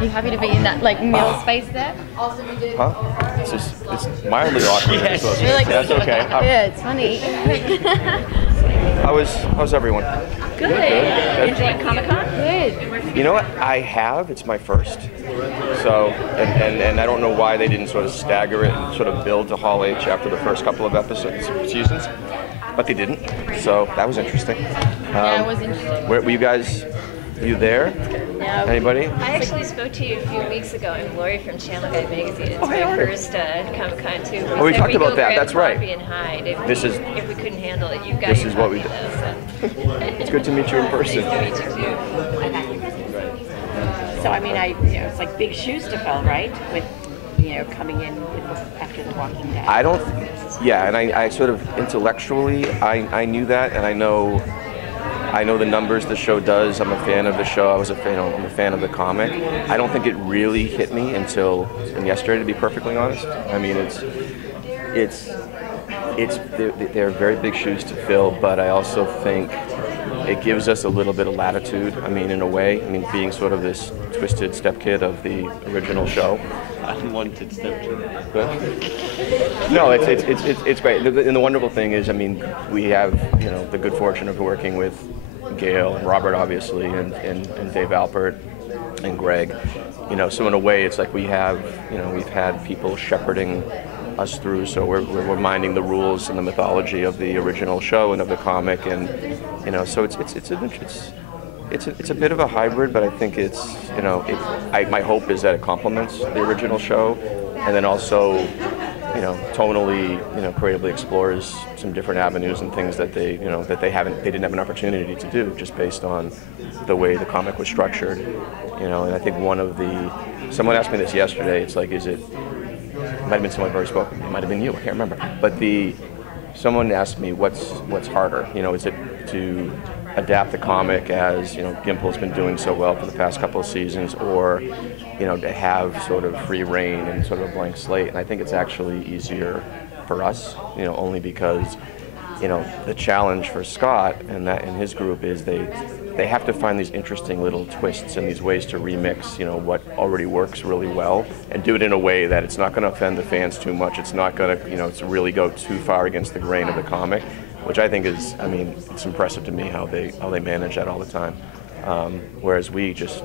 You happy to be in that like middle space there? Huh? It's mildly awkward. Yes. That's okay. Yeah, it's funny. How's everyone? Good. Enjoying Comic-Con? Good. You know what? I have. It's my first. So, and I don't know why they didn't sort of stagger it and sort of build to Hall H after the first couple of seasons, but they didn't. So that was interesting. Yeah, it was interesting. Were you guys? You there? No. Anybody? I actually spoke to you a few weeks ago. I'm Lori from Channel Guide Magazine. It's my first Comic-Con too. Oh, we talked about that. That's right. And hide. If we couldn't handle it, you guys. This is what we do. It's good to meet you in person. Nice to meet you too. So I mean, it's like big shoes to fill, right? With coming in after The Walking Dead. Yeah, and I sort of intellectually I knew that, and I know the numbers the show does. I'm a fan of the show. I'm a fan of the comic. I don't think it really hit me until yesterday, to be perfectly honest. I mean, they're very big shoes to fill, but I also think it gives us a little bit of latitude. I mean, in a way. I mean, being sort of this twisted stepkid of the original show. Unwanted stepkid. No, it's great. And the wonderful thing is, I mean, we have the good fortune of working with Gail and Robert, obviously, and Dave Alpert and Greg. So in a way, it's like we've had people shepherding us through, so we're minding the rules and the mythology of the original show and of the comic, and so it's a bit of a hybrid, but I think my hope is that it complements the original show, and then also tonally, creatively explores some different avenues and things that they didn't have an opportunity to do just based on the way the comic was structured, and I think someone asked me this yesterday. It's like, it might have been someone very spoken. It might have been you. I can't remember. But someone asked me what's harder. Is it to adapt the comic as Gimple's been doing so well for the past couple of seasons, or to have sort of free reign and sort of a blank slate? And I think it's actually easier for us. Only because the challenge for Scott and his group is they have to find these interesting little twists and these ways to remix, what already works really well, and do it in a way that it's not going to offend the fans too much. It's not going to, to really go too far against the grain of the comic, which I think is, it's impressive to me how they manage that all the time. Whereas we get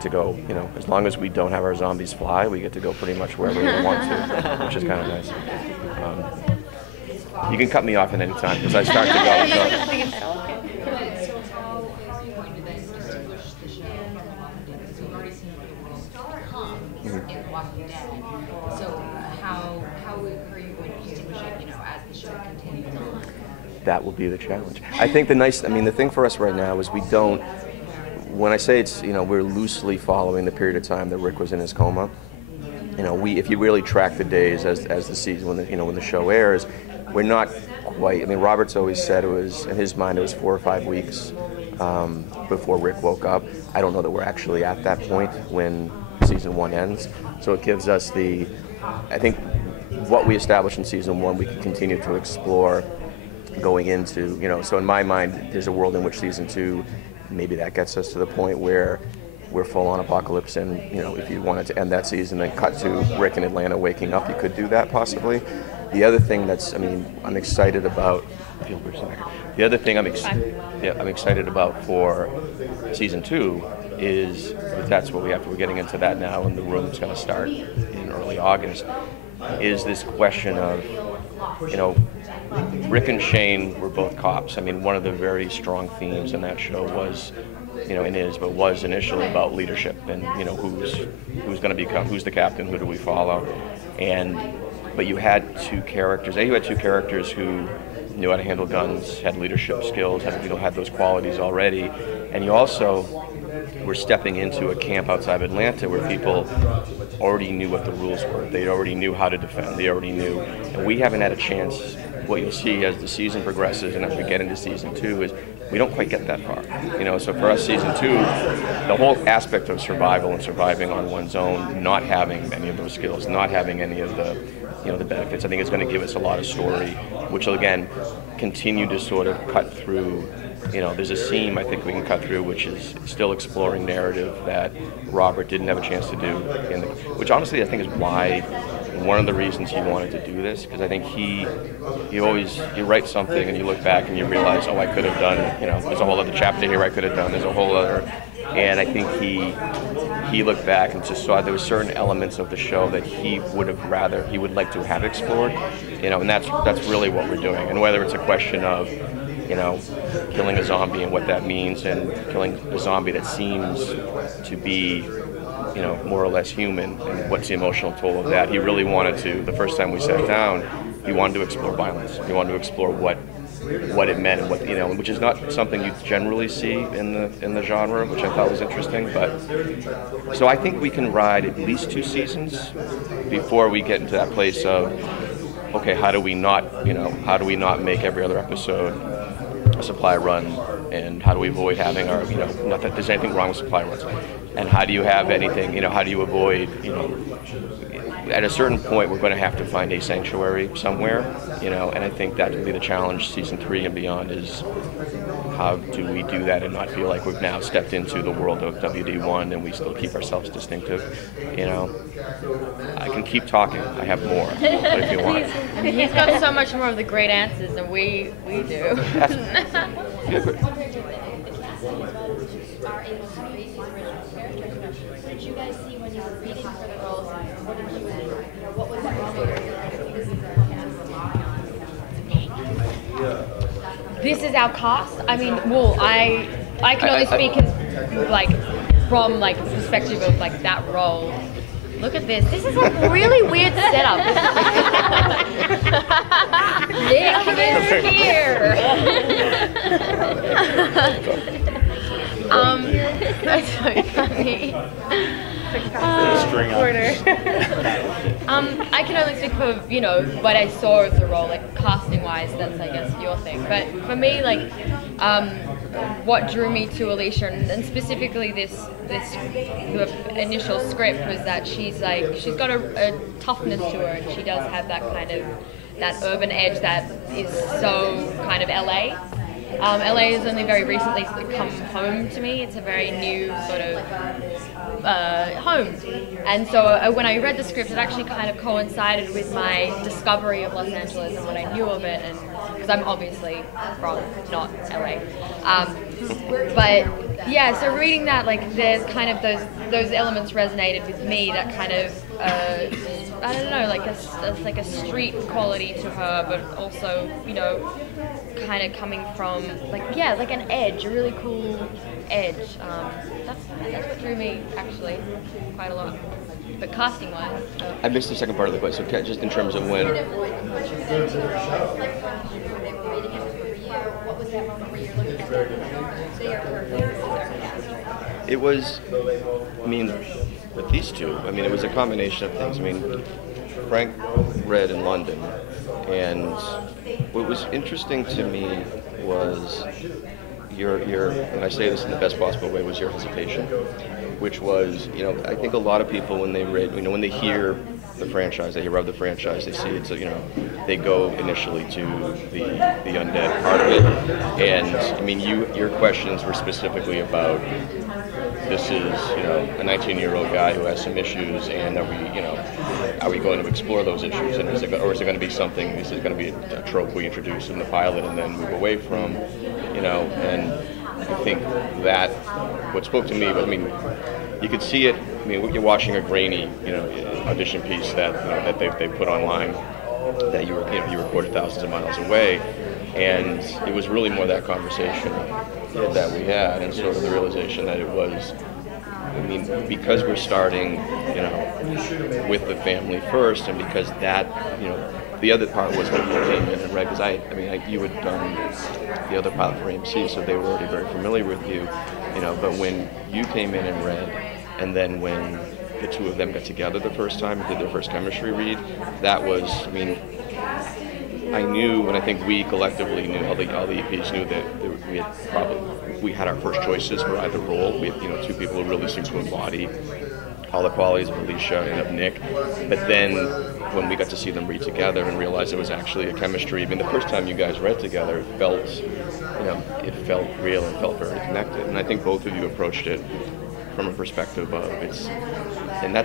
to go, as long as we don't have our zombies fly, we get to go pretty much wherever we want to, which is kind of nice. You can cut me off at any time because I start to go. So. In Walking Dead. So how are you going to distinguish it, as the show continues on? That will be the challenge. I think the thing for us right now is we don't, when I say it's, we're loosely following the period of time that Rick was in his coma. If you really track the days as the season, when the show airs, we're not quite, Robert's always said it was, in his mind, it was 4 or 5 weeks before Rick woke up. I don't know that we're actually at that point when season 1 ends, so it gives us I think what we established in season 1 we can continue to explore going into, so in my mind there's a world in which season 2, maybe that gets us to the point where we're full on apocalypse, and if you wanted to end that season and cut to Rick in Atlanta waking up, you could do that possibly. The other thing that's, I'm excited about, the other thing I'm excited about for season 2 is, that's what we're getting into that now, and the room's going to start in early August, is this question of, Rick and Shane were both cops. One of the very strong themes in that show was, was initially about leadership and, who's going to become, who's the captain, who do we follow, but you had two characters who knew how to handle guns, had leadership skills, had those qualities already, and you also were stepping into a camp outside of Atlanta where people already knew what the rules were. They already knew how to defend. They already knew, and we haven't had a chance. What you'll see as the season progresses and as we get into season 2 is we don't quite get that far. So for us, season 2, the whole aspect of survival and surviving on one's own, not having any of those skills, not having any of the the benefits, I think it's going to give us a lot of story which will again continue to sort of cut through. There's a seam I think we can cut through, which is still exploring narrative that Robert didn't have a chance to do, which honestly I think is why, one of the reasons he wanted to do this, because I think you write something and you look back and you realize, oh, I could have done, there's a whole other chapter here I could have done, there's a whole other, and I think he looked back and just saw there were certain elements of the show that he would like to have explored, and that's really what we're doing, and whether it's a question of killing a zombie and what that means, and killing a zombie that seems to be, more or less human, and what's the emotional toll of that. He really wanted to, the first time we sat down, he wanted to explore violence. He wanted to explore what it meant, and what, which is not something you generally see in the genre, which I thought was interesting. But so I think we can ride at least 2 seasons before we get into that place of, okay, how do we not make every other episode a supply run, and how do we avoid having our, not that there's anything wrong with supply runs, and how do you have anything, how do you avoid, at a certain point we're going to have to find a sanctuary somewhere, and I think that will be the challenge season 3 and beyond, is how do we do that and not feel like we've now stepped into the world of WD1 and we still keep ourselves distinctive. I can keep talking, I have more, but if you want. He's got so much more of the great answers than we do. Are able to create these original characters. What did you guys see when you were reading for the roles? What did you, what was that This is our cast. I mean, well, I can only speak as from the perspective of that role. Look at this. This is a really weird setup. Nick is here. That's so funny. I can only speak for what I saw of the role, casting wise. That's I guess your thing. But for me, what drew me to Alycia, and specifically the initial script, was that she's got a toughness to her, and she does have that kind of that urban edge that is so kind of LA. LA has only very recently come home to me. It's a very new sort of home. And so when I read the script, it actually kind of coincided with my discovery of Los Angeles and what I knew of it, and because I'm obviously from not LA. But yeah, so reading that, there's kind of those elements resonated with me, that kind of I don't know, a street quality to her, but also, kind of coming from an edge, a really cool edge. That's what drew me actually quite a lot. But casting wise, I missed the second part of the question. So just in terms of when. It was, with these two, it was a combination of things. Frank read in London, and what was interesting to me was your, and I say this in the best possible way, was your hesitation, which was, I think a lot of people when they read, when they hear the franchise, they hear of the franchise, they see it's, they go initially to the undead part of it, and your questions were specifically about, this is, a 19-year-old guy who has some issues, and are we going to explore those issues, and is it going to be something, is it going to be a trope we introduce in the pilot and then move away from, and I think that what spoke to me was, you could see it, you're watching a grainy, audition piece that they put online, that you recorded thousands of miles away, and it was really more that conversation that we had, and sort of the realization that it was, because we're starting, with the family first, and because that, the other part was when you came in and read, because you had done the other pilot for AMC, so they were already very familiar with you, but when you came in and read, and then when the two of them got together the first time and did their first chemistry read, that was, I knew, and I think we collectively knew, all the EPs knew that we had our first choices for either role. We had, two people who really seemed to embody all the qualities of Alycia and of Nick. But then when we got to see them read together and realize it was actually a chemistry. I mean, the first time you guys read together, it felt, it felt real and felt very connected. And I think both of you approached it from a perspective of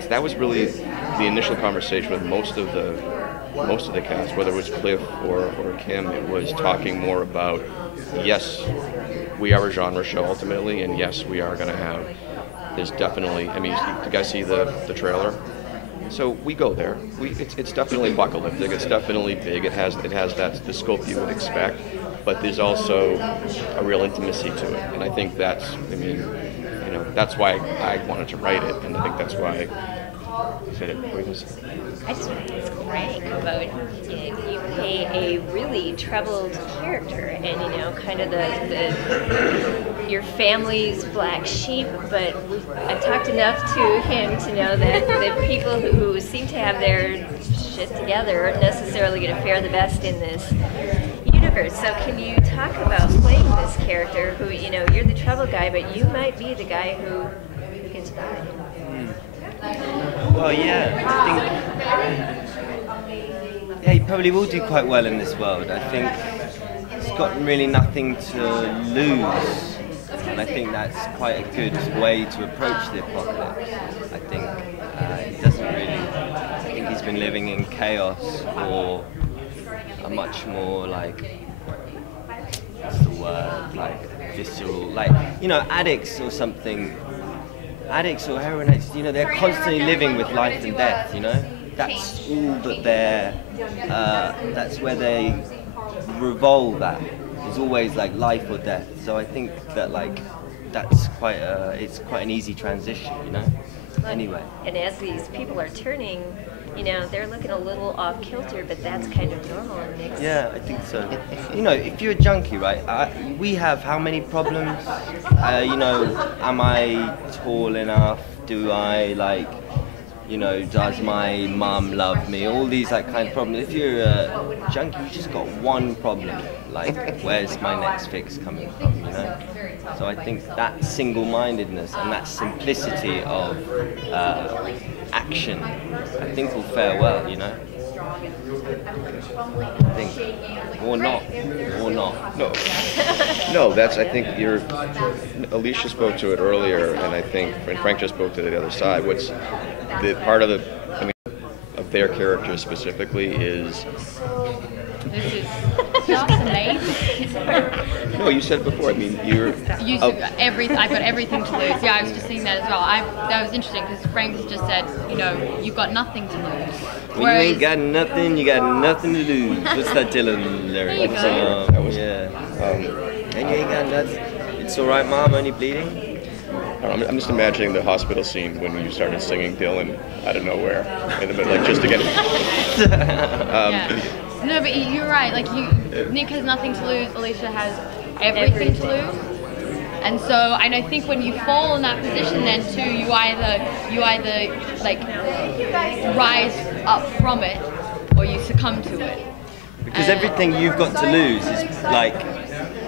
that was really the initial conversation with most of the cast, whether it was Cliff or Kim. It was talking more about, yes, we are a genre show ultimately, and yes, we are going to have. There's definitely. I mean, you guys see the trailer. So we go there. It's definitely apocalyptic. It's definitely big. It has the scope you would expect, but there's also a real intimacy to it. And I think that's that's why I wanted to write it, and I think that's why I said it. I just want to ask Frank about you play a really troubled character, and kind of your family's black sheep. But I've talked enough to him to know that the people who seem to have their shit together aren't necessarily going to fare the best in this universe. So can you talk about playing this character who, you're the trouble guy, but you might be the guy who gets by? Well, yeah, I think he probably will do quite well in this world. I think he's got really nothing to lose, and I think that's quite a good way to approach the apocalypse. I think he doesn't really. I think he's been living in chaos for a much more what's the word, visceral, addicts or something. Addicts or heroin addicts, they're constantly living with life and death, That's all that that's where they revolve at. It's always life or death. So I think that that's it's quite an easy transition, Anyway. And as these people are turning, they're looking a little off kilter, but that's kind of normal in mixed. Yeah, I think so. If you're a junkie, right? We have how many problems? Am I tall enough? Do I does my mum love me? All these kind of problems. If you're a junkie, you just got one problem. Where's my next fix coming from? So I think that single-mindedness and that simplicity of action, I think will fare well, I think, or not. No, that's. I think Alycia spoke to it earlier, and I think Frank just spoke to the other side. What's the part of of their characters specifically is. This is just amazing. No, you said it before. I mean, I've got everything to lose. Yeah, I was just seeing that as well. That was interesting because Frank just said, you've got nothing to lose. When you ain't got nothing, you got nothing to lose. What's that Dillane lyric? There you go. And you ain't got nothing. It's all right, Mom. Only bleeding. I'm just imagining the hospital scene when you started singing Dillane out of nowhere, in the middle, just to get it. Yeah. No, but you're right. Nick has nothing to lose. Alycia has everything to lose. And so, and I think when you fall in that position, then too, you either rise up from it, or you succumb to it. Because everything you've got to lose is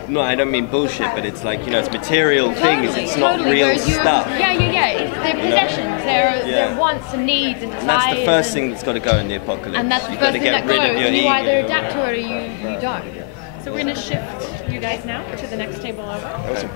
no, I don't mean bullshit, but it's it's material things. It's not real stuff. Yeah. It's their possessions. Their wants and needs and desires. And that's the first thing that's got to go in the apocalypse. And that's the You've first got to thing get that rid goes. of your And you ego. either adapt to it or you don't. So we're going to shift you guys now to the next table over. Awesome.